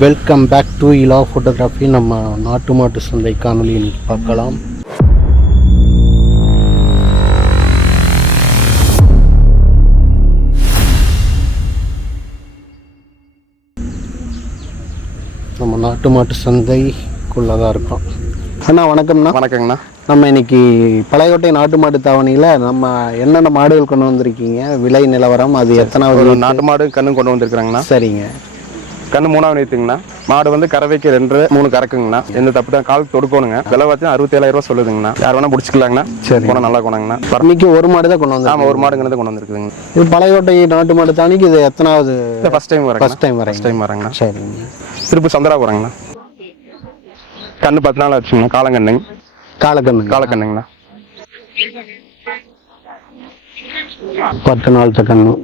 Welcome back to Ila photography நம்ம நாட்டு மாட்டு சந்தை காணொலி இன்னைக்கு பார்க்கலாம். நம்ம நாட்டு மாட்டு சந்தைக்குள்ளே தான் இருக்கோம். அண்ணா வணக்கம்ண்ணா. வணக்கங்கண்ணா. நம்ம இன்னைக்கு பழையகோட்டை நாட்டு மாட்டு தாவணியில் நம்ம என்னென்ன மாடுகள் கொண்டு வந்திருக்கீங்க? விலை நிலவரம் அது எத்தனாவது நாட்டு மாடு கண்ணு கொண்டு வந்திருக்கிறாங்கண்ணா. சரிங்க. கண்ணு மூணாவது நேத்துங்கண்ணா. மாடு வந்து கறவைக்கு ரெண்டு மூணு கறக்குங்கண்ணா. எந்த தப்பு தான் கால் தொடுக்கணுங்க. விலை பார்த்து அறுபத்தேழாயிரம் ரூபா சொல்லுதுங்கண்ணா. யார் வேணா பிடிச்சிக்கலாங்கண்ணா. சரி. போனால் நல்லா போனாங்கண்ணா இன்னைக்கு ஒரு மாடு தான் கொண்டு ஆமாம் ஒரு மாடுங்கிறது கொண்டு வந்திருக்குதுங்க. இது பழையகோட்டை நாட்டு மாடு தானிக்கு இது எத்தனாவது? ஃபர்ஸ்ட் டைம் வரேன் ஃபர்ஸ்ட் டைம் வரேன் ஃபர்ஸ்ட் டைம் வரேங்கண்ணா. சரிங்க. திருப்பி சந்திரா போகிறேங்கண்ணா கண்ணு பத்து நாள் ஆச்சுங்கண்ணா காலங்கண்ணுங்க. காலக்கண்ணுங்க. காலக்கண்ணுங்கண்ணா. பத்து நாள் கண்ணு.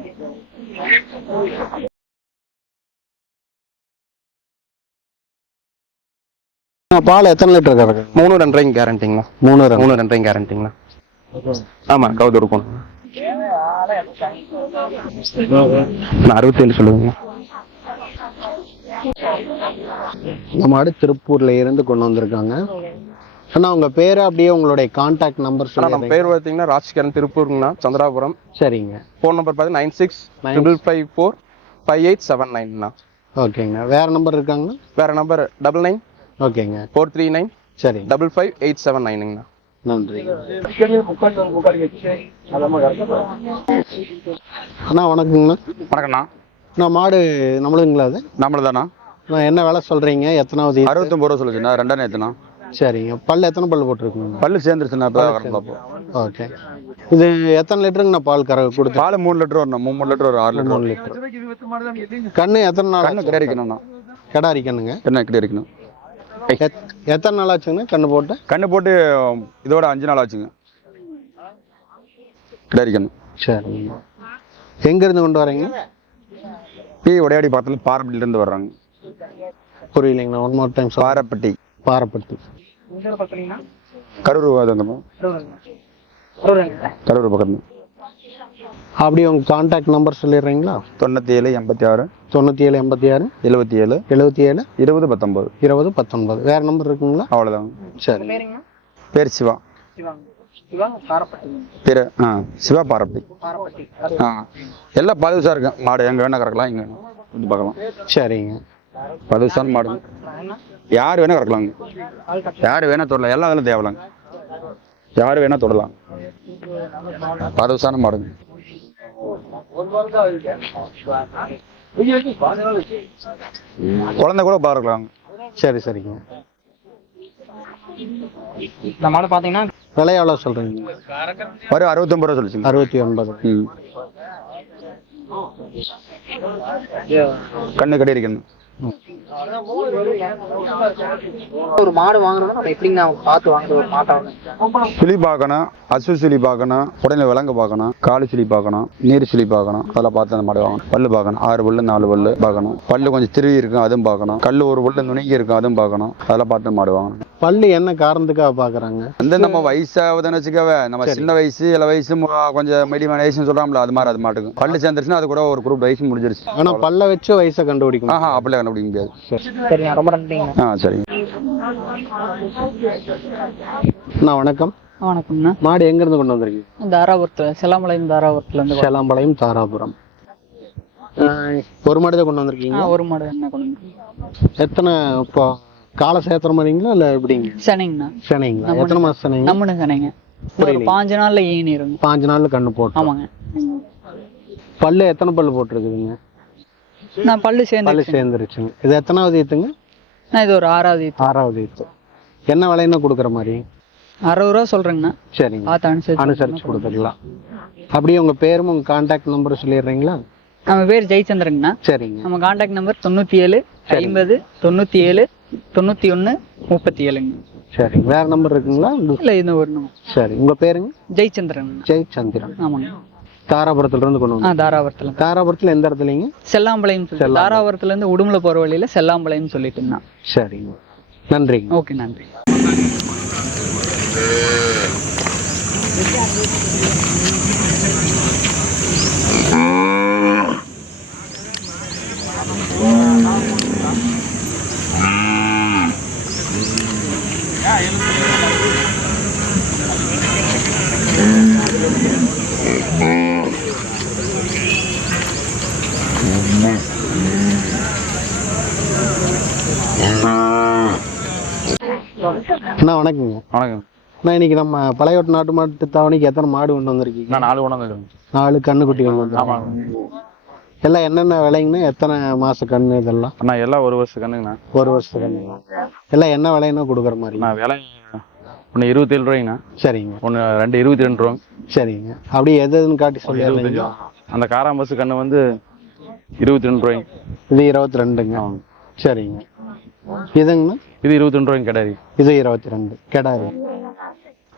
பால் எத்தனை லிட்டர் கறக்கு மூணு ரெண்டரைங்க கேரண்டிங்கண்ணா மூணு மூணு ரெண்டரைங்க கேரண்டிங்கண்ணா ஆமாம் கவுது இருக்கும் நான் அறுபத்தேழு சொல்லுங்கண்ணா இந்த மாடு திருப்பூர்ல இருந்து கொண்டு வந்திருக்காங்க. அண்ணா உங்க பேரு அப்படியே உங்களுடைய கான்டாக்ட் நம்பர் அண்ணா நம்ம சொல்லுங்க பேர் பார்த்தீங்கன்னா ராஜ்கிரண் திருப்பூருங்கண்ணா சந்திராபுரம். சரிங்க. ஃபோன் நம்பர் பார்த்து nine six triple five four five eight seven நைன்ண்ணா ஓகேங்க வேற நம்பர் இருக்காங்கண்ணா வேற நம்பர் டபுள் நைன் ஓகேங்க. ஃபோர் த்ரீ நைன் சரி டபுள் ஃபைவ் எயிட் செவன் நைனுங்கண்ணா நன்றி. அண்ணா வணக்கங்கண்ணா. வணக்கண்ணா. நான் மாடு நம்மளுங்களா அது? நம்மள தானா நான் என்ன விலை சொல்றீங்க? எத்தனாவது? அறுபத்தொம்பது ரூபா சொல்லுச்சுண்ணா ரெண்டாயிரம் ஏற்றுண்ணா சரிங்க. பல்லு எத்தனை பல்லு போட்டிருக்குங்க பல்லு சேர்ந்துருச்சுண்ணா இப்போ ஓகே. இது எத்தனை லிட்டருங்க நான் பால் கற கொடுத்து? பால் மூணு லிட்டர் வரணும் மூணு லிட்டர் வரும் ஆறு லிட்டர் மூணு லிட்டர். கண்ணு எத்தனை நாள் கண்ணு கிடையாது இருக்கணும்ண்ணா கிடாரி கண்ணுங்க கண்ணு கிடையாது இருக்கணும் எத்- எத்தனை நாள் ஆச்சுங்க கண்ணு போட்டு? கண்ணு போட்டு இதோட அஞ்சு நாள் ஆச்சுங்க. கிடையாது கண்ணு. சரிங்க. எங்கேருந்து கொண்டு வரீங்க? பி உடையாடி பக்கத்தில் பாரப்பட்டியிலேருந்து வர்றாங்க. புரியலைங்கண்ணா one more time Barappatti. Barappatti. Karur Karur பக்கத்துல. அப்படியே உங்கள் கான்டாக்ட் நம்பர் சொல்லிடுறீங்களா? தொண்ணூற்றி ஏழு எண்பத்தி ஆறு தொண்ணூற்றி ஏழு எண்பத்தி ஆறு எழுபத்தி ஏழு எழுபத்தி ஏழு இருபது பத்தொம்பது இருபது பத்தொன்பது. வேறு நம்பர் இருக்குங்களா? அவ்வளோதாங்க சரி. பேர் சிவா. பேர் ஆ சிவா பாரப்பட்டி. ஆ. எல்லாம் பதுசாக இருக்கு. மாடு எங்கே வேணா கறக்கலாம் இங்கே வேணா. வந்து பார்க்கலாம். சரிங்க. பதுசான மாடு. யார் வேணா கறக்கலாங்க. யார் வேணா தொடலாம். எல்லாம் அதில் தேவலாங்க. யார் வேணா தொடலாம். பதுசான மாடுங்க. குழந்தை கூட பார்க்கலாங்க சரி சரிங்க. இந்த மாடு பார்த்தீங்கன்னா விலை எவ்வளோ சொல்கிறீங்க ஒரு அறுபத்தொம்பது ரூபா சொல்லிச்சுங்க. அறுபத்தி ஒன்பது ம். கண்ணு கடி இருக்கணும். ஒரு மாடு வாங்கணும்னா நம்ம எப்படிங்க நான் பார்த்து வாங்குறது ஒரு மாட்டை சுழி பார்க்கணும் அசு சுழி பார்க்கணும் உடனே விலங்கு பார்க்கணும் காலு சுழி பார்க்கணும் நீர் சுழி பார்க்கணும் அதெல்லாம் பார்த்து அந்த மாடு வாங்கணும். பல்லு பார்க்கணும் ஆறு பல்லு நாலு பல்லு பார்க்கணும். பல்லு கொஞ்சம் திருவி இருக்கும் அதுவும் பார்க்கணும். கல் ஒரு பல்லு நுணுங்கி இருக்கும் அதுவும் பார்க்கணும். அதெல்லாம் பார்த்து மாடு வாங்கணும். பல்லு என்ன காரணத்துக்காக பார்க்குறாங்க? வந்து நம்ம வயசாகுதுன்னு வச்சுக்கவே நம்ம சின்ன வயசு இள வயசு கொஞ்சம் மீடியம் வயசுன்னு சொல்றாங்களா அது மாதிரி அது மாட்டுக்கு பல்லு சேர்ந்துருச்சுன்னா அது கூட ஒரு குரூப் வயசு முடிஞ்சிருச்சு. ஆனால் பல்ல வச்சு வயசை கண்டுபிடிக்கும் ஆஹா அப்படிலாம் கண்டுபிடிக்க முடியாது. சரிங்க ரொம்ப நன்றிங்க. ஆ சரிங்க. அண்ணா வணக்கம். வணக்கம்ண்ணா. மாடு எங்கேருந்து கொண்டு வந்திருக்கீங்க? தாராபுரத்தில் செல்லாமலையம் தாராபுரத்துலேருந்து சேலாம்பாளையம் தாராபுரம். ஒரு மாடு தான் கொண்டு வந்திருக்கீங்க? ஒரு மாடு என்ன கொண்டு எத்தனை இப்போ காலை சேர்த்துற மாதிரிங்களா இல்லை எப்படிங்க? சனிங்கண்ணா. சனைங்களா? எத்தனை மாதம் சனைங்க? நம்மனு சனிங்க. ஒரு பாஞ்சு நாள்ல ஈனிருங்க. பாஞ்சு நாள்ல கண்ணு போட்டு ஆமாங்க. பல்லு எத்தனை பல்லு போட்டிருக்குதுங்க நான் பல்லு சேர்ந்து பல்லு சேர்ந்துருச்சுங்க. இது எத்தனாவது ஈத்துங்க? நான் இது ஒரு ஆறாவது ஈத்து. ஆறாவது ஈத்து. என்ன விலைன்னு கொடுக்குற மாதிரி? அறுபது ரூபா சொல்றேங்கண்ணா. சரிங்க. பார்த்து அனுசரிச்சு அனுசரிச்சு கொடுத்துக்கலாம் அப்படியே உங்க பேரும் உங்க கான்டாக்ட் நம்பர் சொல்லிடுறீங்களா? நம்ம பேர் ஜெயச்சந்திரங்கண்ணா சரிங்க. நம்ம காண்டாக்ட் நம்பர் தொண்ணூற்றி ஏழு ஐம்பது தொண்ணூற்றி ஏழு தொண்ணூற்றி ஒன்று முப்பத்தி ஏழுங்க சரிங்க வேற நம்பர் இருக்குங்களா? இல்லை இது ஒரு நம்பர் சரி. உங்க பேருங்க? ஜெயச்சந்திரங்கண்ணா ஜெய் சந்திரன் ஆமாங்க தாராபுரத்துல இருந்து கொண்டு ஆ வந்து தாராபுரத்தில். தாராபுரத்துல எந்த இடத்துலங்க? செல்லாம்பாளையம் சொல்லி தாராபுரத்துல இருந்து உடுமலை போற வழியில செல்லாம்பாளையம் சொல்லிட்டு இருந்தான் சரிங்க. நன்றிங்க. ஓகே நன்றி. அண்ணா வணக்கங்க வணக்கம். அண்ணா இன்னைக்கு நம்ம பழையோட்டு நாட்டு மாட்டு தாவணிக்கு எத்தனை மாடு கொண்டு வந்திருக்கீங்க? நான் நாலு கொண்டு வந்துருக்கேன். நாலு கண்ணுக்குட்டி கொண்டு வந்திருக்கீங்க. எல்லாம் என்னென்ன விலைங்கண்ணா? எத்தனை மாச கண்ணு இதெல்லாம்? அண்ணா எல்லாம் ஒரு வருஷம் கண்ணுங்கண்ணா. ஒரு வருஷத்து கண்ணு எல்லாம் என்ன விலைன்னா கொடுக்குற மாதிரி? நான் விலை ஒன்று இருபத்தேழு ரூபாய்ங்கண்ணா. சரிங்க. ஒன்று ரெண்டு இருபத்தி ரெண்டு ரூபாங்க சரிங்க. அப்படியே எது எதுன்னு காட்டி சொல்லிடுறீங்க? அந்த காராம்பஸ் கண்ணு வந்து இருபத்தி ரெண்டு ரூபாய்ங்க. இது இருபத்தி ரெண்டுங்க. சரிங்க. இதுங்கண்ணா? இது இருபத்தி ரெண்டு ரூபாய்ங்க கிடாரி. இது இருபத்தி ரெண்டு. கெடாரி.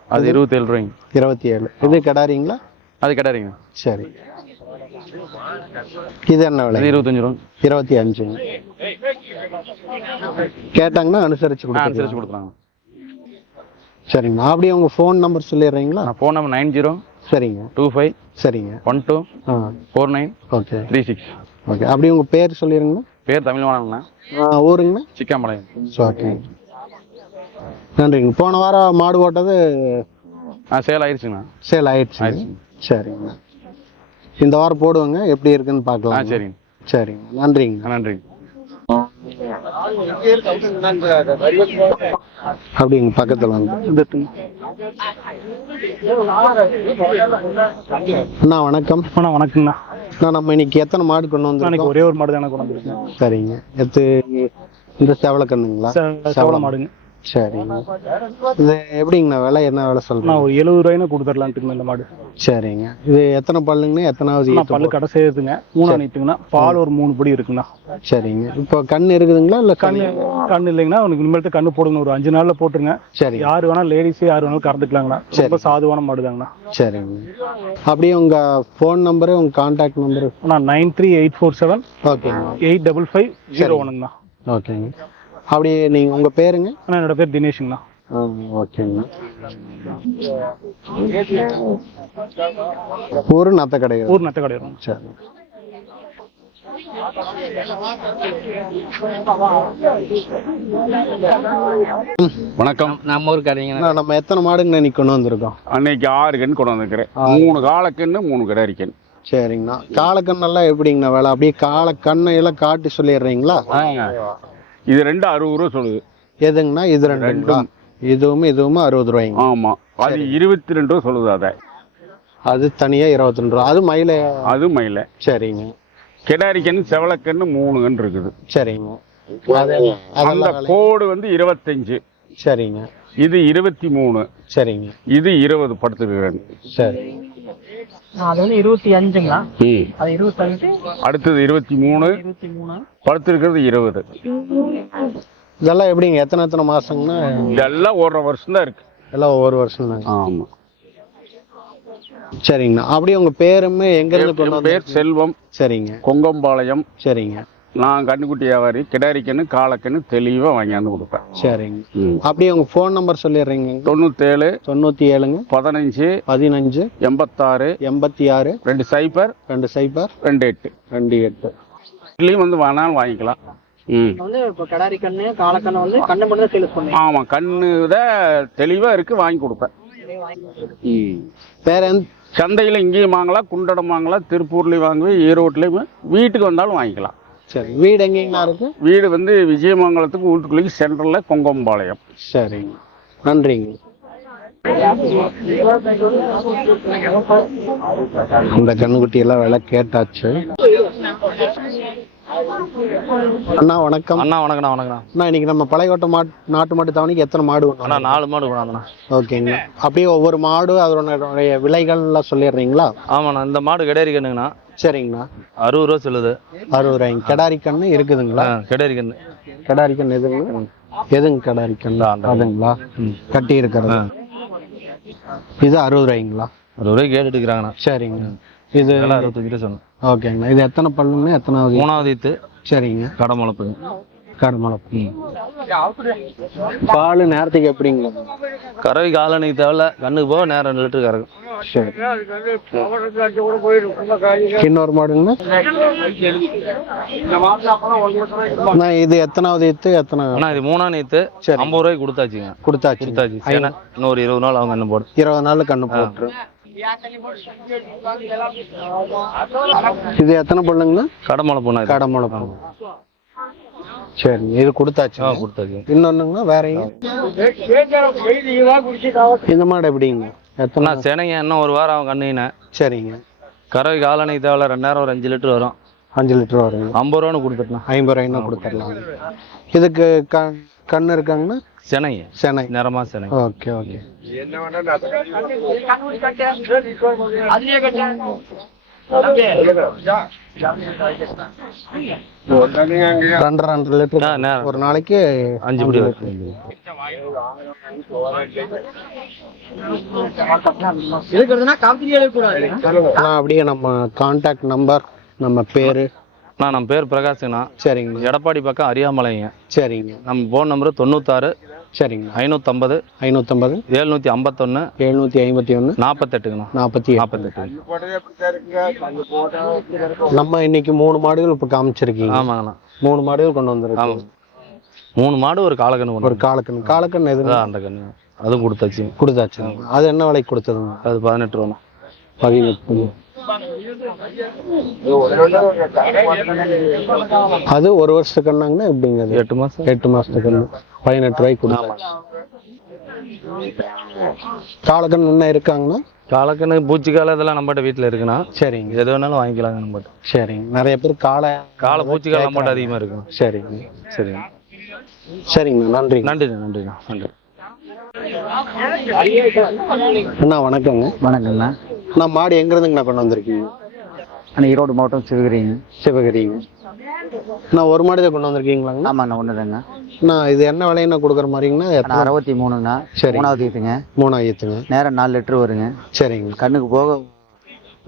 அது இருபத்தேழு ரூபாய்ங்க. இருபத்தி ஏழு இது கெடாரிங்களா? அது கிடாரிங்க. சரி. இது என்ன விலை? இருபத்தஞ்சு ரூபா இருபத்தி அஞ்சுங்க கேட்டாங்கன்னா அனுசரிச்சு ஆ கொடுத்துருங்க அனுசரிச்சு கொடுத்துறாங்க சரிங்கண்ணா அப்படியே உங்க ஃபோன் நம்பர் சொல்லிடுறீங்களா? ஃபோன் நம்பர் நைன் ஜீரோ சரிங்க. டூ ஃபைவ் சரிங்க. One two four nine okay three six okay அப்படியே உங்க பேர் சொல்லிடுங்கண்ணா பேர் தமிழ் வானங்கண்ணா ஆ, ஊருங்கண்ணா? சிக்காமலையம். ஓகே. நன்றிங்க. போன வாரம் மாடு ஓட்டது ஆ சேல் ஆயிடுச்சுங்கண்ணா சேல் ஆயிடுச்சு ஆயிடுச்சுங்க சரிங்க இந்த வாரம் போடுவாங்க. எப்படி இருக்குன்னு பார்க்கலாம் சரிங்க. சரிங்க. நன்றிங்க. நன்றிங்க. அப்படிங்க பக்கத்துல வந்து அண்ணா வணக்கம். அண்ணா வணக்கங்கண்ணா அண்ணா நம்ம இன்னைக்கு எத்தனை மாடு கொண்டு வந்திருக்கோம்? ஒரே ஒரு மாடு தானே கொண்டு வந்திருக்கேன். சரிங்க. எத்து இந்த செவல கண்ணுங்களா செவல மாடுங்க. சரிங்க. இது எப்படிங்கண்ணா விலை? என்ன விலை நான் சொல்றேன் ஒரு எழுபது ரூபாய்னு கொடுத்துடலான்ட்டுங்க இந்த மாடு. சரிங்க. இது எத்தனை பல்லுங்கண்ணா? எத்தனாவது ஈத்து பல்லு கடை செய்யுதுங்க மூணா நீட்டுங்கண்ணா பால் ஒரு மூணு படி இருக்குங்கண்ணா. சரிங்க. இப்போ கண் இருக்குதுங்களா இல்ல கண்ணு கண்ணு இல்லைங்கண்ணா. உனக்கு இனிமேல் கண்ணு போடுங்க ஒரு அஞ்சு நாள்ல போட்டுருங்க. சரி. யாரு வேணா லேடிஸ் யாரு வேணாலும் கறந்துக்கலாங்கண்ணா. ரொம்ப சாதுவான மாடுதாங்கண்ணா. சரிங்க. அப்படியே உங்க ஃபோன் நம்பரு உங்க கான்டாக்ட் நம்பரு அண்ணா nine three eight four seven ஓகேங்க. எயிட் டபுள் ஃபைவ் ஜீரோ ஒனுங்கண்ணா ஓகேங்க. அப்படியே நீங்க உங்க பேருங்க? அண்ணா என்னோட பேர் தினேஷுங்கண்ணா. ஆ, ஓகேங்க ஊரு நத்த கடை ஊர் நத்த கடை சரி. வணக்கம். நம்ம ஊருக்கு கடைங்க நம்ம எத்தனை மாடுங்க இன்னைக்கு கொண்டு வந்திருக்கோம்? அன்னைக்கு ஆறு கன்று கொண்டு வந்திருக்கிறேன். மூணு காலக்கன்று மூணு கிடாரி கன்று சரிங்கண்ணா. காலக்கண்ணெல்லாம் எப்படிங்கண்ணா வேலை? அப்படியே காலக்கண்ணை எல்லாம் காட்டி சொல்லிடுறீங்களா? இது ரெண்டு அறுபது ரூபா சொல்லுது. எதுங்கண்ணா? இது ரெண்டுங்களா? இதுவும் இதுவும் அறுபது ரூபாய்ங்க. ஆமா. அது இருபத்தி ரெண்டு ரூபா சொல்லுது அதை. அது தனியா இருபத்தி ரெண்டு ரூபா. அது மயில அது மயில. சரிங்க. கிடாரி கன்று செவலக்கன்று மூணு கன்று இருக்குது. சரிங்க. அது அந்த கோடு வந்து இருபத்தஞ்சு. சரிங்க. இது இருபத்தி மூணு. சரிங்க. இது இருபது படுத்துருக்கிறேன் சரி. அது வந்து இருபத்தி அஞ்சுங்களா? அது இருபத்தஞ்சு. அடுத்தது இருபத்தி மூணு. இருபத்தி மூணு? படுத்திருக்கிறது இருபது. இதெல்லாம் எப்படிங்க? எத்தனை எத்தனை மாசங்கன்னா இதெல்லாம் ஒரு வருஷம் தான் இருக்கு. எல்லாம் ஒவ்வொரு வருஷம் ஆமா. சரிங்கண்ணா. அப்படியே உங்க பேருமே எங்க இருந்து கொண்டு என் வந்து பேர் செல்வம். சரிங்க. கொங்கம்பாளையம். சரிங்க. நான் கண்ணுக்குட்டி வியாபாரி கிடாரிக்கன்னு காலக்கன்னு தெளிவாக வாங்கியாந்து கொடுப்பேன். சரிங்க. அப்படியே உங்க ஃபோன் நம்பர் சொல்லிடுறீங்க. தொண்ணூத்தேழு தொண்ணூத்தி ஏழுங்க பதினஞ்சு பதினஞ்சு எண்பத்தாறு எண்பத்தி ஆறு ரெண்டு சைபர் ரெண்டு சைபர் ரெண்டு எட்டு. ரெண்டு எட்டு. இதுலேயும் வந்து வேணாலும் வாங்கிக்கலாம். ம். வந்து இப்போ கடாரி கண்ணு காலக்கண்ணு வந்து கண்ணு மட்டும் தான் சேல்ஸ் பண்ணுவேன் ஆமாம் கண்ணு தான் தெளிவாக இருக்குது வாங்கி கொடுப்பேன். ம். வேற எந்த சந்தையில் இங்கேயும் வாங்கலாம் குண்டடம் வாங்கலாம் திருப்பூர்லேயும் வாங்குவேன் ஈரோட்லேயும் வீட்டுக்கு வந்தாலும் வாங்கிக்கலாம். சரி வீடு எங்கேங்கண்ணா இருக்கு? வீடு வந்து விஜயமங்கலத்துக்கு வீட்டுக்குள்ளே சென்டரில் கொங்கம்பாளையம். சரிங்க. நன்றிங்க. இந்த கண்ணுக்குட்டி எல்லாம் விலை கேட்டாச்சு. அண்ணா வணக்கம். அண்ணா வணக்கண்ணா வணக்கண்ணா அண்ணா இன்னைக்கு நம்ம பழையகோட்டை மாட்டு நாட்டு மாட்டு தவணைக்கு எத்தனை மாடு அண்ணா வேணும் நாலு மாடு கொண்டாந்தண்ணா ஓகேங்க. அப்படியே ஒவ்வொரு மாடு அதனுடைய விலைகள்லாம் சொல்லிடுறீங்களா? ஆமாண்ணா இந்த மாடு கிடேரி கண்ணுங்கண்ணா சரிங்கண்ணா. அறுபது ரூபா சொல்லுது. அறுபது ரூபாய்ங்க. கிடாரி கண்ணு இருக்குதுங்களா? கிடேரி கண்ணு. கிடாரி கண்ணு எதுங்க? எதுங்க கிடாரி கண்ணு? அதுங்களா? கட்டி இருக்கிறது. இது அறுபது ரூபாய்ங்களா? அறுபது ரூபாய்க்கு கேட்டுட்டு இருக்கிறாங்கண்ணா சரிங்க. இது அறுபத்தஞ்சு ரூபா சொன்னேன் ஓகேங்கண்ணா. இது எத்தனை பல்லுங்க? எத்தனாவது? மூணாவது ஈத்து. சரிங்க. கடை முளைப்புங்க. கடுமலை பால் நேரத்துக்கு எப்படிங்களா கறவை காலனிக்கு தேவையில்ல கண்ணுக்கு போக நேரம் ரெண்டு லிட்டர் கறக்கும். சரி. இன்னொரு மாடுங்கண்ணா? அண்ணா, இது எத்தனாவது ஈத்து எத்தனை அண்ணா இது மூணா நீத்து சரி. ஐம்பது ரூபாய்க்கு கொடுத்தாச்சுங்க. கொடுத்தாச்சு. கொடுத்தாச்சு. இன்னொரு இருபது நாள் அவங்க கண்ணு போடு. இருபது நாள் கண்ணு போட்டுரு. இது எத்தனை பல்லுங்கண்ணா? கடை முளைப்புண்ணா இது? கடமலை பூ சரிங்க இது கொடுத்தாச்சு. கொடுத்தாச்சு. இன்னொன்னுங்கன்னா வேற எங்க? இந்த மாடு எப்படிங்க? எத்தனை நான் சென்னைங்க இன்னும் ஒரு வாரம் அவன் கண்ணுங்க சரிங்க. கறவை காலனைக்கு தேவையில்ல ரெண்டாயிரம் ஒரு அஞ்சு லிட்டர் வரும். அஞ்சு லிட்டர் வருங்க ஐம்பது ரூபான்னு கொடுத்துட்டேன் ஐம்பது ரூபாய்னா கொடுத்துடலாம். இதுக்கு க கண்ணு இருக்காங்கன்னா சென்னைங்க சென்னை நிறமா சென்னை ஓகே ஓகே. ரெண்டு லிட்டர். ஒரு நாளைக்கு அஞ்சு. ஆனா அப்படியே நம்ம கான்டாக்ட் நம்பர் நம்ம பேரு. நான் நம்ம பேர் பிரகாஷ்ங்கண்ணா சரிங்க. எடப்பாடி பக்கம் அரியாமலைங்க சரிங்க. நம்ம ஃபோன் நம்பரு தொண்ணூத்தாறு சரிங்க. ஐநூற்றம்பது ஐநூற்றம்பது எழுநூற்றி ஐம்பத்தொன்று எழுநூற்றி ஐம்பத்தி ஒன்று நாற்பத்தெட்டுங்கண்ணா நாற்பத்தி நாற்பத்தெட்டு நம்ம இன்னைக்கு மூணு மாடுகள் இப்போ காமிச்சிருக்கீங்க. ஆமாங்கண்ணா. மூணு மாடுகள் கொண்டு வந்திருக்கு. ஆமாம் மூணு மாடு ஒரு காலக்கண்ணு ஒரு கொண்டு காலக்கண் காலக்கண் எது அதான் அந்த கண்ணு. அதுவும் கொடுத்தாச்சு. கொடுத்தாச்சு அது என்ன விலைக்கு கொடுத்ததுங்க? அது பதினெட்டு ரூபா பதினெட்டு அது ஒரு வருஷத்துக்கு எப்படிங்க அது? எட்டு மாதம் எட்டு மாசத்துக்கு பதினெட்டு ரூபாய்க்கு கொடுத்தாச்சு காலக்கண் என்ன இருக்காங்கன்னா? காலக்கண்ணு பூச்சிக்கால இதெல்லாம் நம்மகிட்ட வீட்டில் இருக்குண்ணா. சரிங்க. எது வேணாலும் வாங்கிக்கலாங்க நம்மகிட்ட. சரிங்க. நிறைய பேர் காலை காலை பூச்சிக்கால் நம்மகிட்ட அதிகமாக இருக்குண்ணா சரிங்க. சரிங்க. சரிங்கண்ணா. நன்றி நன்றிண்ணா நன்றிண்ணா. நன்றி. அண்ணா வணக்கங்க. வணக்கங்கண்ணா நான் மாடு எங்க இருந்துங்கண்ணா கொண்டு வந்திருக்கீங்க? அண்ணா ஈரோடு மாவட்டம் சிவகிரிங்க. சிவகிரிங்க. நான் ஒரு மாடு தான் கொண்டு வந்திருக்கீங்களாங்கண்ணா? ஆமாண்ணா ஒன்று தாங்க நான் இது என்ன விலைன்னு கொடுக்குற மாதிரிங்கண்ணா? எத்தனை அறுபத்தி மூணுங்கண்ணா சரி. மூணாவது ஈத்துங்க. மூணாயிரத்துங்க நேரம் நாலு லிட்டர் வருங்க. சரிங்க. கண்ணுக்கு போக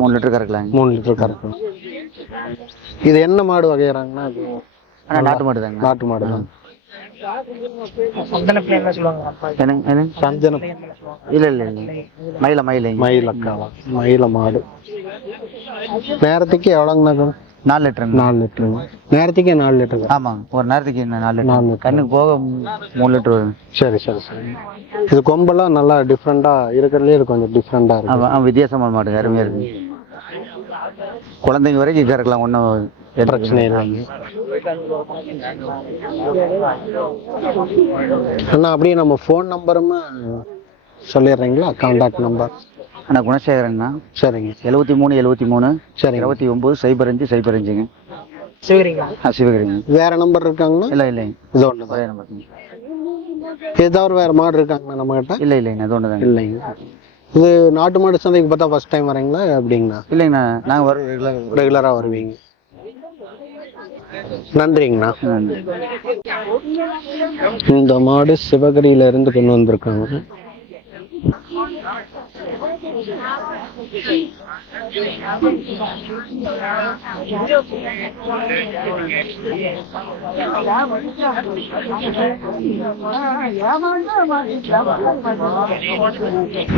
மூணு லிட்டர் கறக்கலாங்க. மூணு லிட்டர் கறக்கும். இது என்ன மாடு வகையறாங்கன்னா அது அண்ணா நாட்டு மாடு தாங்க நாட்டு மாடு தான். சஞ்சனம் இல்லை இல்லை இல்லை. மயில மயிலைங்க மயில். அக்காவா மயில மாடு. நேரத்துக்கு எவ்வளோங்கண்ணா நாலு லிட்டருங்க. நாலு லிட்டருங்க. நேரத்துக்கே நாலு லிட்டர் ஆமாங்க. ஒரு நேரத்துக்கு என்ன நாலு நாலு லிட்டர் லிட்டர். கண்ணுக்கு போக மூணு லிட்டர் வருங்க. சரி சரி சரி. இது கொம்பெல்லாம் நல்லா டிஃப்ரெண்டா இருக்கிறதுலே கொஞ்சம் டிஃப்ரெண்டா இருக்கு. ஆமாம் ஆமாம் வித்தியாசமான மாடு. அருமையாக இருக்கு. குழந்தைங்க வரைக்கும் கறக்கலாம் ஒன்றும் பிரச்சனை இல்லைங்க. அண்ணா அப்படியே நம்ம ஃபோன் நம்பரும் சொல்லிடுறீங்களா? கான்டாக்ட் நம்பர் அண்ணா குணசேகரங்கண்ணா சரிங்க. எழுபத்தி மூணு எழுபத்தி மூணு சரிங்க. இருபத்தி ஒம்பது சைபர் அஞ்சு சைபர் அஞ்சுங்க. ஆ சிவகிரிங்க. வேற நம்பர் இருக்காங்கண்ணா? இல்லை இல்லைங்க. இது ஒன்று ஒரே நம்பருங்க ஏதாவது வேற மாடு இருக்காங்கண்ணா நம்ம கிட்ட? இல்லை இல்லைங்க அது ஒன்று தாங்க இல்லைங்க. இது நாட்டு மாடு சந்தைக்கு பார்த்தா ஃபர்ஸ்ட் டைம் வரீங்களா எப்படிங்கண்ணா? இல்லைங்கண்ணா நாங்கள் வரோம் ரெகுலர் ரெகுலரா வருவீங்க. நன்றிங்கண்ணா. இந்த மாடு சிவகிரியில இருந்து கொண்டு வந்திருக்காங்க.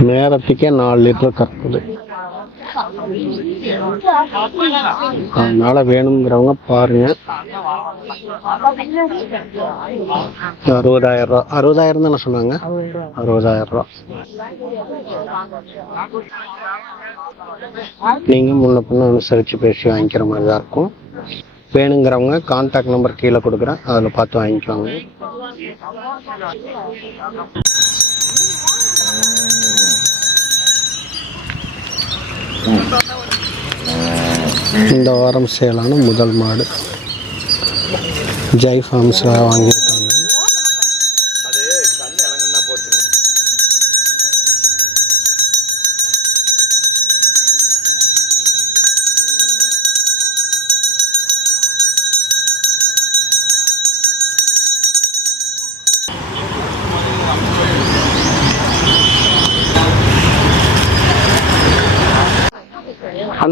நேரத்துக்கே நாலு லிட்டர் கறக்குது. அதனால வேணுங்கிறவங்க பாருங்க. அறுபதாயிரம் ரூபா. அறுபதாயிரம் தானே சொன்னாங்க? அறுபதாயிரம் ரூபா. நீங்க முன்ன பின்ன அனுசரிச்சு பேசி வாங்கிக்கிற மாதிரி தான் இருக்கும். வேணுங்கிறவங்க கான்டாக்ட் நம்பர் கீழே கொடுக்குறேன். அதில் பார்த்து வாங்கிக்குவாங்க இந்த வாரம் சேலான முதல் மாடு. ஜெய் ஃபார்ம்ஸில் வாங்கியிருக்காங்க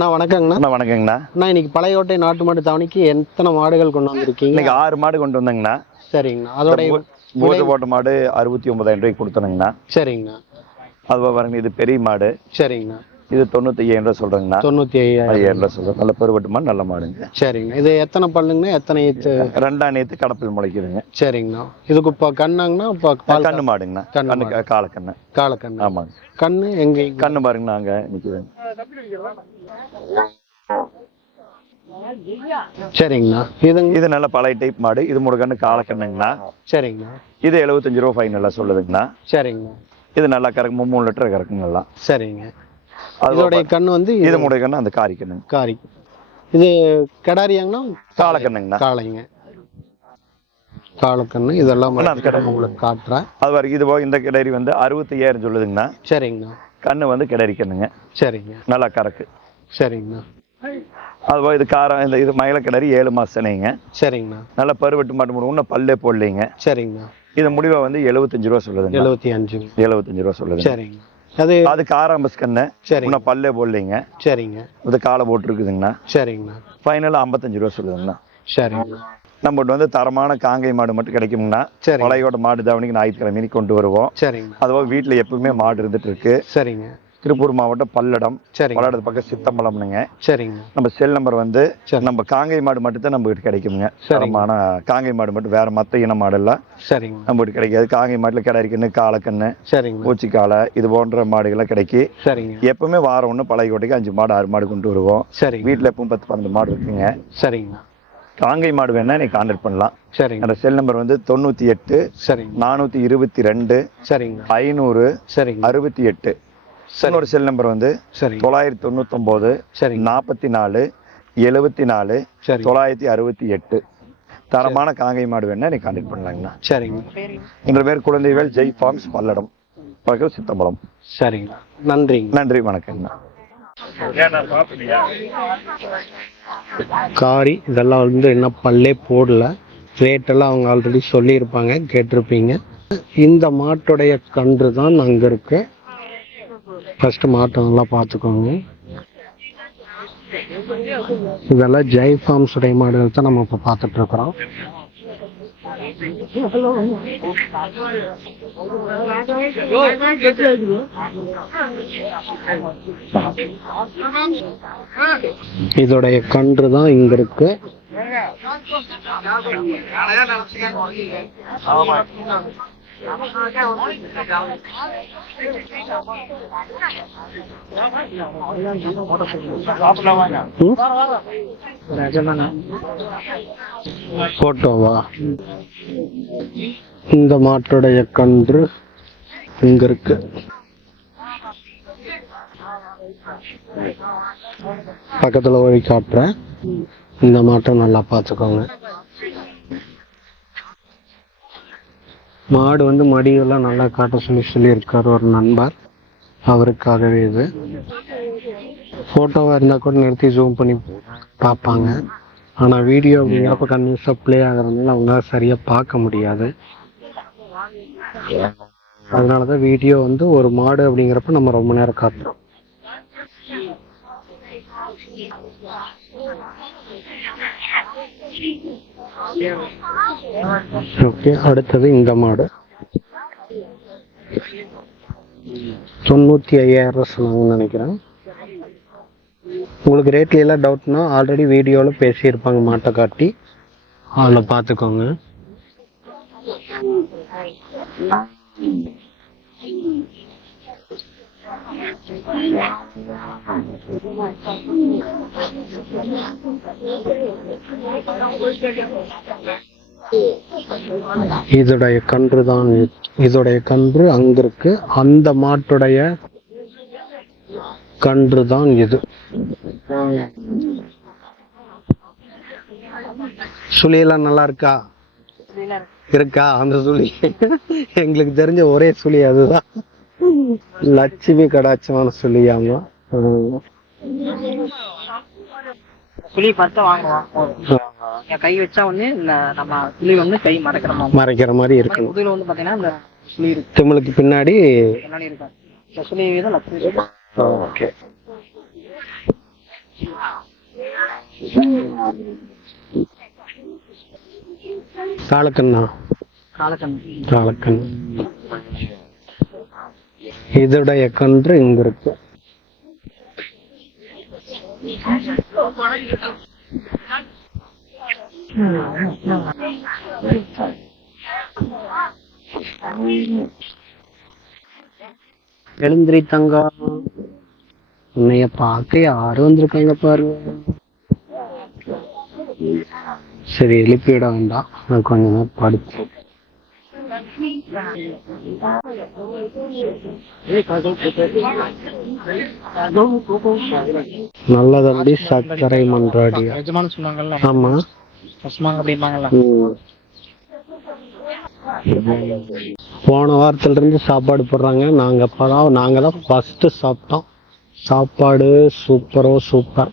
அண்ணா வணக்கங்கண்ணா. அண்ணா வணக்கங்கண்ணா. அண்ணா இன்னைக்கு பழையோட்டை நாட்டு மாடு தவணைக்கு எத்தனை மாடுகள் கொண்டு வந்திருக்கீங்க? இன்னைக்கு ஆறு மாடு கொண்டு வந்தேங்கண்ணா. சரிங்கண்ணா. அதோட போட்டு போட்ட மாடு அறுபத்தி ஒன்பதாயிரம் ரூபாய்க்கு கொடுத்தனுங்கண்ணா. சரிங்கண்ணா. அது பாருங்க இது பெரிய மாடு. சரிங்கண்ணா. இது தொண்ணூத்தி ஐயாயிரம் ரூபாய் சொல்றேங்கண்ணா. தொண்ணூத்தி ஐயாயிரம் ரூபாய் சொல்றேன். நல்ல பெருவட்டு மாடு நல்ல மாடுங்க. சரிங்கண்ணா இது எத்தனை பல்லுங்கண்ணா? எத்தனை ஈத்து ரெண்டாம் நேத்து கடப்பில் முளைக்குதுங்க. சரிங்கண்ணா. இதுக்கு இப்போ கண்ணாங்கண்ணா இப்போ கண்ணு மாடுங்கண்ணா. கண்ணு காலக்கண்ணு. காலக்கண்ணு. ஆமாங்க. கண்ணு எங்க கண்ணு பாருங்கண்ணா அங்க நிக்குதுங்க சரிங்கண்ணா. இதுங்க இது நல்ல பழைய டைப் மாடு. இது முடுக்கண்ணு காலக்கண்ணுங்கண்ணா. சரிங்கண்ணா. இது எழுபத்தஞ்சு ரூபா ஃபைனலாக சொல்லுதுங்கண்ணா. சரிங்கண்ணா. இது நல்லா கறக்கு மூணு லிட்டர் கறக்குங்கண்ணா. சரிங்க. இதோடைய கண்ணு வந்து இது. முடுக்கண்ணு அந்த காரிக்கண்ணுங்க காரி. இது கிடாரியாங்கண்ணா? காலக்கண்ணுங்கண்ணா காளைங்க காலக்கண்ணு இதெல்லாம். உங்களுக்கு காட்டுறேன். அது வரைக்கும் இது போக இந்த கிடரி வந்து அறுபத்தையாயிரம் சொல்லுதுங்கண்ணா. சரிங்கண்ணா. கண்ணு வந்து கிடரி கண்ணுங்க. சரிங்க. நல்லா கறக்கு. சரிங்கண்ணா. அது போக இது காரம் இந்த இது மயில கிணறு ஏழு மாசனைங்க சரிங்கண்ணா. நல்ல பருவட்டு மாட்டு முடி இன்னும் பல்லே போடலைங்க. சரிங்கண்ணா. இது முடிவை வந்து எழுபத்தஞ்சு ரூபா சொல்லுதுங்க எழுபத்தி அஞ்சுங்க எழுபத்தஞ்சு ரூபா சொல்லுது சரிங்க அது அது காராம்பஸ் கண்ணு சரிங்க. இன்னும் பல்லே போடலைங்க. சரிங்க. இது காலை போட்டுருக்குதுங்கண்ணா. சரிங்கண்ணா. ஃபைனலாக ஐம்பத்தஞ்சு ரூபா சொல்லுதுங்கண்ணா. சரிங்க நம்மகிட்ட வந்து தரமான காங்கை மாடு மட்டும் கிடைக்கும்னா சரிங்க. பழையோட மாடு தாவணிக்கு ஞாயிற்றுக்கிழமை கொண்டு வருவோம். சரிங்கண்ணா. அதுபோக வீட்டில் எப்பவுமே மாடு இருந்துட்டு இருக்கு. சரிங்க. திருப்பூர் மாவட்டம் பல்லடம். சரிங்க. பல்லடத்து பக்கம் சித்தம்பலம்னுங்க. சரிங்க. நம்ம செல் நம்பர் வந்து சரி. நம்ம காங்கை மாடு மட்டும் தான் நம்ம கிட்ட கிடைக்குங்க. சரிங்க. தரமான காங்கை மாடு மட்டும் வேற மத்த இன மாடெல்லாம் சரிங்க. நம்ம கிட்ட கிடைக்காது. காங்கை மாட்டுல கிடாரிக்கண்ணு காலக்கண்ணு சரிங்க. பூச்சிக்காலை இது போன்ற மாடுகள்லாம் கிடைக்கி. சரிங்க. எப்பவுமே வாரம் ஒன்று பழையக்கோட்டைக்கு அஞ்சு மாடு ஆறு மாடு கொண்டு வருவோம். சரிங்க. வீட்டில் எப்பவும் பத்து பன்னெண்டு மாடு இருக்குங்க. சரிங்கண்ணா காங்கை மாடு வேணா நீ கான்டாக்ட் பண்ணலாம். சரிங்க. அந்த செல் நம்பர் வந்து தொண்ணூத்தி எட்டு சரிங்க. நானூத்தி இருபத்தி ரெண்டு சரிங்க. ஐநூறு சரிங்க. அறுபத்தி எட்டு. இன்னொரு செல் நம்பர் வந்து சரிங்க தொள்ளாயிரத்தி தொண்ணூத்தொன்பது சரிங்க நாற்பத்தி நாலு எழுபத்தி நாலு சரி. தொள்ளாயிரத்தி அறுபத்தி எட்டு. தரமான காங்கை மாடு வேணா நீ கான்டாக்ட் பண்ணலாங்கண்ணா. சரிங்க. என்ற பேர் குழந்தைகள் ஜெய் ஃபார்ம்ஸ் பல்லடம். பக்கம் சித்தம்பலம். சரிங்க. நன்றிங்க. நன்றி வணக்கங்கண்ணா. காரி இதெல்லாம் வந்து என்ன பல்லே போடல. ரேட்டெல்லாம் அவங்க ஆல்ரெடி சொல்லியிருப்பாங்க கேட்டிருப்பீங்க. இந்த மாட்டுடைய கன்று தான் அங்கே இருக்கு. ஃபஸ்ட்டு மாட்டை நல்லா பார்த்துக்கோங்க. இதெல்லாம் ஜெய் ஃபார்ம்ஸ் உடைய மாடுகள் தான் நம்ம இப்போ பார்த்துட்டு இருக்கிறோம். இதோடைய கன்று தான் இங்க இருக்கு. போட்டோவா? இந்த மாட்டுடைய கன்று இங்க இருக்கு பக்கத்துல வழி காட்டுறேன். இந்த மாட்டை நல்லா பார்த்துக்கோங்க. மாடு வந்து மடியெல்லாம் நல்லா காட்ட சொல்லி சொல்லியிருக்கார் ஒரு நண்பர். அவருக்காகவே இது. ஃபோட்டோவாக இருந்தால் கூட நிறுத்தி ஜூம் பண்ணி பார்ப்பாங்க. ஆனால் வீடியோ அப்படிங்கிறப்ப கன்வியூஸாக ப்ளே ஆகிறதுனால அவங்களால சரியாக பார்க்க முடியாது. அதனால தான் வீடியோ வந்து ஒரு மாடு அப்படிங்கிறப்ப நம்ம ரொம்ப நேரம் காட்டுறோம் ஓகே அடுத்தது இந்த மாடு. தொண்ணூற்றி ஐயாயிரம் சொன்னாங்கன்னு நினைக்கிறேன். உங்களுக்கு ரேட்ல எல்லாம் டவுட்னா ஆல்ரெடி வீடியோவில் பேசியிருப்பாங்க மாட்டை காட்டி. அதில் பார்த்துக்கோங்க. இதோடைய கன்று தான் இது. இதோடைய கன்று அங்க இருக்கு அந்த மாட்டுடைய கன்று தான் இது சுழியெல்லாம் நல்லா இருக்கா. இருக்கா? அந்த சுழி. எங்களுக்கு தெரிஞ்ச ஒரே சுழி அதுதான். லட்சுமி கடாட்சமான ஆமா. புளி பார்த்து வாங்குவோம். கை வச்சா வந்து நம்ம புளி வந்து கை மடக்கிற மாதிரி. மறைக்கிற மாதிரி இருக்கணும். முதுகுல வந்து பாத்தீங்கன்னா இந்த புளி இருக்கு. திமிழுக்கு பின்னாடி பின்னாடி இருக்கும். சுளி தான் லட்சுமி ஓகே. காலக்கண்ணா? காலக்கண்ணு. காலக்கண் இதோடைய கன்று இங்க இருக்கு எழுந்திரி தங்கம் உன்னைய பார்க்க யாரும் வந்திருக்காங்க பாருங்க. சரி எழுப்பிட வேண்டாம். நான் கொஞ்ச நேரம் படுத்து நல்லதம்பி சர்க்கரை மன்றாடியா எஜமானு சொன்னாங்கல்ல? ஆமா. பசுமாங்க அப்படிம்பாங்கல்ல? ம். போன வாரத்துல இருந்து சாப்பாடு போடுறாங்க. நாங்க அப்பதான் நாங்க தான் ஃபர்ஸ்ட் சாப்பிட்டோம். சாப்பாடு சூப்பரோ சூப்பர்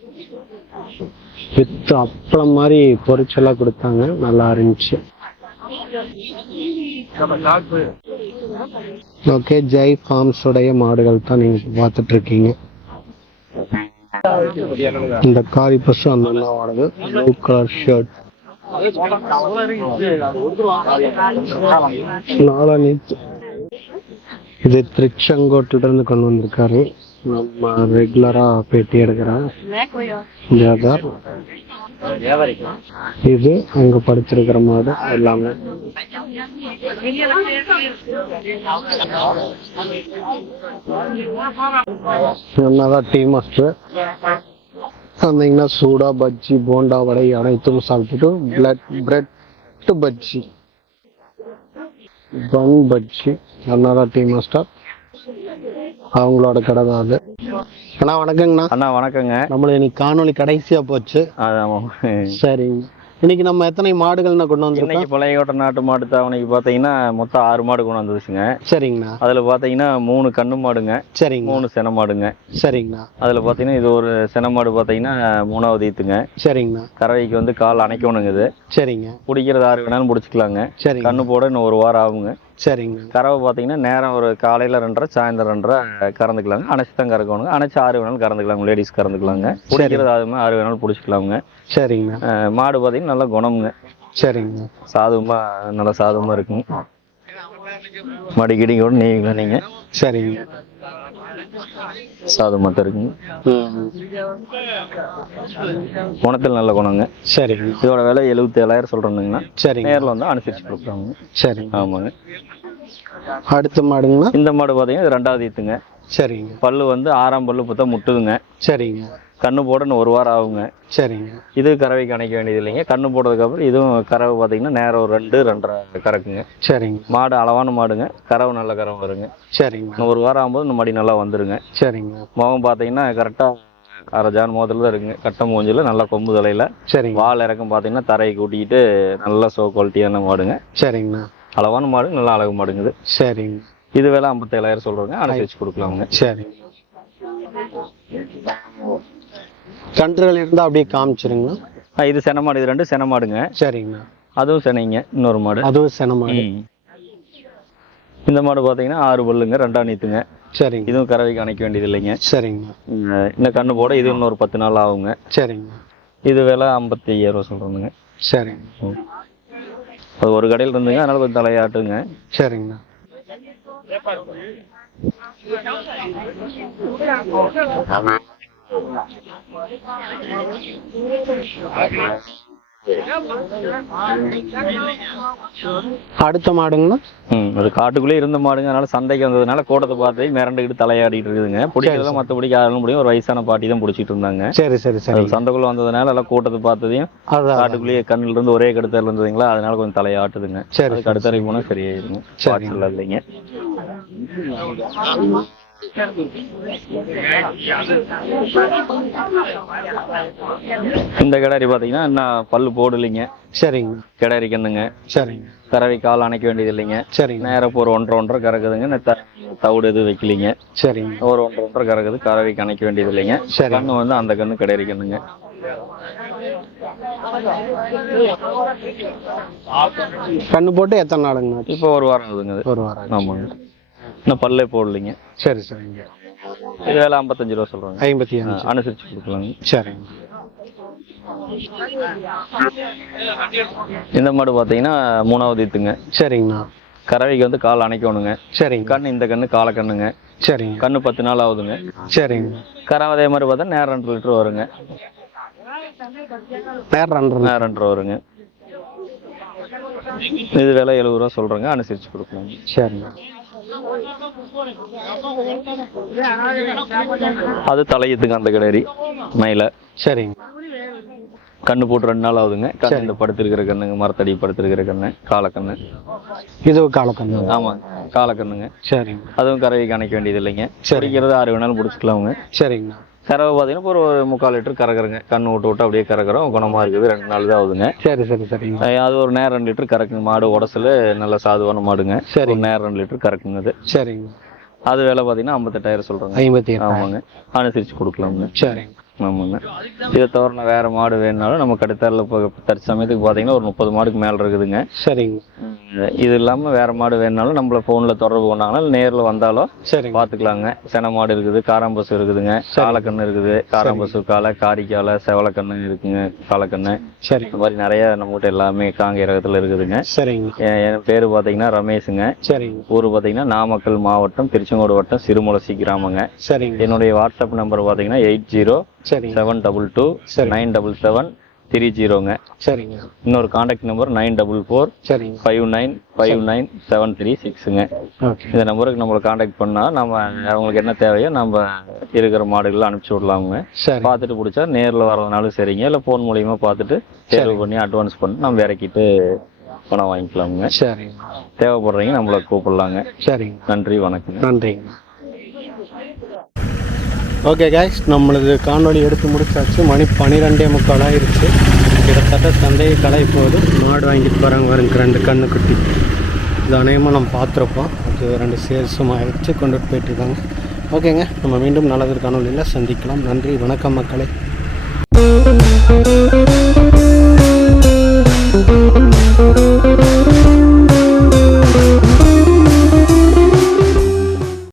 வித் அப்பளம் மாதிரி பொரிச்செல்லாம் கொடுத்தாங்க. நல்லா இருந்துச்சு. ஓகே ஜெய் ஃபார்ம்ஸ் உடைய மாடுகள் தான் நீங்க பார்த்துட்டு இருக்கீங்க இந்த காரி பசு அந்த அண்ணாவோடது ப்ளூ கலர் ஷர்ட் நாளானித்து இது திருச்செங்கோட்டிலிருந்து கொண்டு வந்திருக்காரு. நம்ம ரெகுலரா பேட்டி எடுக்கிறேன் ஜாதர். இது அங்க படிச்சிருக்கிற மாதிரி எல்லாமே. என்னதான் டீ மாஸ்டர் வந்தீங்கன்னா சூடா பஜ்ஜி போண்டா வடை அனைத்தும் சாப்பிட்டுட்டு பிளட் பிரெட் பஜ்ஜி. பன் பஜ்ஜி. என்னதான் டீ மாஸ்டர் அவங்களோட கடை தான் அது. அண்ணா வணக்கங்கண்ணா. அண்ணா வணக்கங்க. நம்மளுக்கு இன்னைக்கு காணொளி கடைசியா போச்சு. சரிங்க. இன்னைக்கு நம்ம எத்தனை மாடுகள்னா கொண்டு இன்னைக்கு வந்திருக்கோம் பழையகோட்டை நாட்டு மாட்டு தாவணைக்கு பார்த்தீங்கன்னா மொத்தம் ஆறு மாடு கொண்டு வந்துருச்சுங்க சரிங்கண்ணா. அதில் பார்த்தீங்கன்னா மூணு கண்ணு மாடுங்க. சரிங்க மூணு சென மாடுங்க. சரிங்கண்ணா. அதில் பார்த்தீங்கன்னா இது ஒரு சென மாடு பார்த்தீங்கன்னா மூணாவது ஈத்துங்க. சரிங்கண்ணா. கறவைக்கு வந்து கால் அணைக்கணுங்க இது சரிங்க. பிடிக்கிறது ஆறு வேணாலும் பிடிச்சிக்கலாங்க. சரிங்க. கண்ணு போட இன்னும் ஒரு வாரம் ஆகுங்க. சரிங்க. கறவை பார்த்தீங்கன்னா நேரம் ஒரு காலையில் ரெண்டரை சாயந்தரம் ரெண்டரை கறந்துக்கலாங்க. அணைச்சி தான் கறக்கணுங்க அணைச்சி ஆறு வேணாலும் கறந்துக்கலாங்க. லேடிஸ் கறந்துக்கலாங்க. பிடிக்கிறது ஆகுமே ஆறு வேணாலும் பிடிச்சிக்கலாங்க சரிங்கண்ணா அஹ் மாடு பார்த்தீங்கன்னா நல்லா குணமுங்க. சரிங்க. சாதுவமா நல்லா சாதுவமா இருக்குங்க. மடி கிடி நீங்களா நீங்க. சரிங்க. சாதுவமா தான் இருக்குங்க. குணத்தில் நல்ல குணங்க. சரிங்க. இதோட விலை எழுபத்தி ஏழாயிரம் சொல்றேனுங்கண்ணா சரிங்க. நேரில் வந்து அனுசரிச்சு கொடுக்குறாங்க சரிங்க. ஆமாங்க. அடுத்த மாடுங்கண்ணா இந்த மாடு பார்த்தீங்கன்னா இது ரெண்டாவது ஈத்துங்க. சரிங்க. பல்லு வந்து ஆறாம் பல்லு பார்த்தா முட்டுதுங்க. சரிங்க. கண்ணு போட இன்னும் ஒரு வாரம் ஆகுங்க. சரிங்க. இது கறவைக்கு அணைக்க வேண்டியது இல்லைங்க. கண்ணு போட்டதுக்கப்புறம் இதுவும் கறவை பார்த்தீங்கன்னா நேரம் ஒரு ரெண்டு ரெண்டரை கறக்குங்க. சரிங்க. மாடு அளவான மாடுங்க. கறவை நல்ல கறவை வருங்க. சரிங்க. ஒரு வாரம் ஆகும்போது இந்த மடி நல்லா வந்துருங்க. சரிங்க. முகம் பார்த்தீங்கன்னா கரெக்டாக அரை ஜான் முகத்தில் தான் இருக்குங்க. கட்ட மூஞ்சில் நல்லா கொம்பு தலையில். சரிங்க. வால் இறக்கம் பார்த்தீங்கன்னா தரையை கூட்டிக்கிட்டு நல்லா சோ குவாலிட்டியான மாடுங்க. சரிங்கண்ணா அளவான மாடு நல்லா அழகு மாடுங்குது சரிங்க. இது வேலை ஐம்பத்தேழாயிரம் சொல்கிறோங்க அனுசரிச்சு கொடுக்கலாங்க சரிங்க. கன்றுகள் இருந்தா அப்படியே காமிச்சிருங்கண்ணா இது சென மாடு இது ரெண்டு சென மாடுங்க. சரிங்கண்ணா. அதுவும் செனைங்க இன்னொரு மாடு. அதுவும் சென மாடு. இந்த மாடு பார்த்தீங்கன்னா ஆறு பல்லுங்க ரெண்டாம் நீத்துங்க. சரிங்க. இதுவும் கறவைக்கு அணைக்க வேண்டியது இல்லைங்க. சரிங்கண்ணா. இந்த கண்ணு போட இது இன்னொரு பத்து நாள் ஆகுங்க. சரிங்கண்ணா. இது விலை ஐம்பத்தி ஐயாயிரம் ரூபா சொல்கிறோங்க சரிங்க. அது ஒரு கடையில் இருந்துங்க அதனால கொஞ்சம் தலையாட்டுங்க. சரிங்கண்ணா. அடுத்த மாடுங்கண்ணா ம் அது காட்டுக்குள்ளே இருந்த மாடுங்க. அதனால சந்தைக்கு வந்ததுனால கூட்டத்தை பார்த்து மிரண்டுக்கிட்டு தலையாடிட்டு இருக்குதுங்க. பிடிக்கிறதெல்லாம் மற்றபடிக்கு யாரும் முடியும். ஒரு வயசான பாட்டி தான் பிடிச்சிட்டு இருந்தாங்க. சரி சரி சரி. சந்தைக்குள்ள வந்ததுனால எல்லாம் கூட்டத்தை பார்த்ததையும் காட்டுக்குள்ளேயே கண்ணுல இருந்து ஒரே கடுத்தல இருந்ததுங்களா அதனால கொஞ்சம் தலையாட்டுதுங்க. சரி, அடுத்த போனா சரியாயிருங்க இல்லைங்க. இந்த கிடாரி பாத்தீங்கன்னா இன்னும் பல்லு போடலைங்க. சரிங்க. கிடாரி கண்ணுங்க சரிங்க. கறவை கால் அணைக்க வேண்டியது இல்லைங்க சரிங்க. நேரம் இப்போ ஒரு ஒன்றரை ஒன்றரை கறக்குதுங்க. தவிடு எதுவும் வைக்கலிங்க. சரிங்க. ஒரு ஒன்றரை ஒன்றரை கறக்குது. கறவைக்கு அணைக்க வேண்டியது இல்லைங்க சரி. கண்ணு வந்து அந்த கண்ணு கிடாரி கண்ணுங்க கண்ணு போட்டு எத்தனை நாளுங்கண்ணா இப்போ ஒரு வாரம் ஆகுதுங்க ஒரு வாரம் ஆமாங்க. இன்னும் பல்லே போடலைங்க. சரி சரிங்க. இது வேலை ஐம்பத்தஞ்சு ரூபா சொல்றாங்க. ஐம்பத்தி அஞ்சு. அனுசரிச்சு கொடுக்கலாங்க. சரிங்க. இந்த மாடு பார்த்தீங்கன்னா மூணாவது ஈத்துங்க. சரிங்கண்ணா. கறவைக்கு வந்து கால் அணைக்கணுங்க. சரிங்க. கண்ணு இந்த கண்ணு காலை கண்ணுங்க. சரிங்க. கண்ணு பத்து நாள் ஆகுதுங்க. சரிங்க. கறவை அதே மாதிரி பார்த்தா நேரம் ரெண்டு லிட்டர் வருங்க. நேரம் ரெண்டு நேரம் ரெண்டரை வருங்க. இது விலை எழுபது ரூபா சொல்றேங்க. அனுசரிச்சு கொடுக்கலாம் சரிங்க. அது தலையத்துக்கு அந்த கிடாரி மயில சரிங்க. கண்ணு போட்டு ரெண்டு நாள் ஆகுதுங்க. கண்ணு இந்த படுத்திருக்கிற கண்ணுங்க மரத்தடி படுத்திருக்கிற கண்ணு காலக்கண்ணு. இது காலக்கண்ணு. ஆமாங்க காலக்கண்ணுங்க. சரிங்க. அதுவும் கறவை காணிக்க வேண்டியது இல்லைங்க சரி. குடிக்கிறது ஆறு வேணாலும் பிடிச்சிக்கலாமுங்க சரிங்கண்ணா கறவை பார்த்தீங்கன்னா இப்போ ஒரு முக்கால் லிட்டர் கறக்குறங்க. கண்ணு விட்டு விட்டு அப்படியே கறக்குறோம். குணமா இருக்குது. ரெண்டு நாள் தான் ஆகுதுங்க. சரி சரி சரிங்க அது ஒரு நேரம் ரெண்டு லிட்டர் கறக்குங்க. மாடு உடசல் நல்ல சாதுவான மாடுங்க. சரி. நேரம் ரெண்டு லிட்டர் கறக்குங்க அது. சரிங்க. அது விலை பார்த்தீங்கன்னா ஐம்பத்தெட்டாயிரம் சொல்றாங்க. ஐம்பத்தி ஆமாங்க. அனுசரிச்சு கொடுக்கலாமுங்க. சரிங்க. ஆமாங்க. இதை தவிர வேற மாடு வேணுனாலும் நம்ம கடுத்தாரில் இப்போ தற்சமயத்துக்கு பார்த்தீங்கன்னா ஒரு முப்பது மாடுக்கு மேலே இருக்குதுங்க. சரிங்க. இது இல்லாமல் வேற மாடு வேணுனாலும் நம்மள ஃபோனில் தொடர்பு கொண்டாங்கன்னா நேரில் வந்தாலும் சரிங்க. பார்த்துக்கலாங்க. சென மாடு இருக்குது காராம்பசு இருக்குதுங்க. காலக்கண்ணு இருக்குது. காராம்பசு காலை காரிக்காலை செவலக்கண்ணு இருக்குங்க. காலக்கண்ணு. சரிங்க இந்த மாதிரி நிறைய நம்மகிட்ட எல்லாமே காங்கை ரகத்தில் இருக்குதுங்க. சரிங்க. என் பேர் பார்த்தீங்கன்னா ரமேஷுங்க. சரிங்க. ஊர் பார்த்தீங்கன்னா நாமக்கல் மாவட்டம் திருச்செங்கோடு வட்டம் சிறுமுளசி கிராமங்க. சரிங்க. என்னுடைய வாட்ஸ்அப் நம்பர் பார்த்தீங்கன்னா eight zero seven double two சரி. நைன் டபுள் செவன் த்ரீ ஜீரோங்க சரிங்க. இன்னொரு contact number nine double four சரிங்க. Five nine five nine seven three சிக்ஸுங்க இந்த நம்பருக்கு நம்மளை காண்டாக்ட் பண்ணால் நம்ம அவங்களுக்கு என்ன தேவையோ நம்ம இருக்கிற மாடுகளை அனுப்பிச்சி விடலாமுங்க. பார்த்துட்டு பிடிச்சா நேரில் வர்றதுனாலும் சரிங்க. இல்லை ஃபோன் மூலியமாக பார்த்துட்டு தேர்வு பண்ணி அட்வான்ஸ் பண்ணி நம்ம இறக்கிட்டு பணம் வாங்கிக்கலாமுங்க. சரிங்க. தேவைப்படுறீங்க நம்மளை கூப்பிடலாங்க. சரிங்க. நன்றி வணக்கங்க நன்றிங்க. ஓகே கைஸ் நம்மளது காணொலி எடுத்து முடிச்சாச்சு. மணி பன்னிரெண்டே முக்கால் ஆயிருச்சு. கிட்டத்தட்ட சந்தையை கலை போகுது மாடு வாங்கிட்டு போகிறாங்க வருங்க ரெண்டு கண்ணு குட்டி. இது அநேகமாக நம்ம பார்த்துருப்போம். அது ரெண்டு சேல்ஸும் ஆயிடுச்சு கொண்டுட்டு போயிட்டு இருக்காங்க ஓகேங்க நம்ம மீண்டும் நல்லது காணொலியில் சந்திக்கலாம். நன்றி வணக்கம் மக்களே.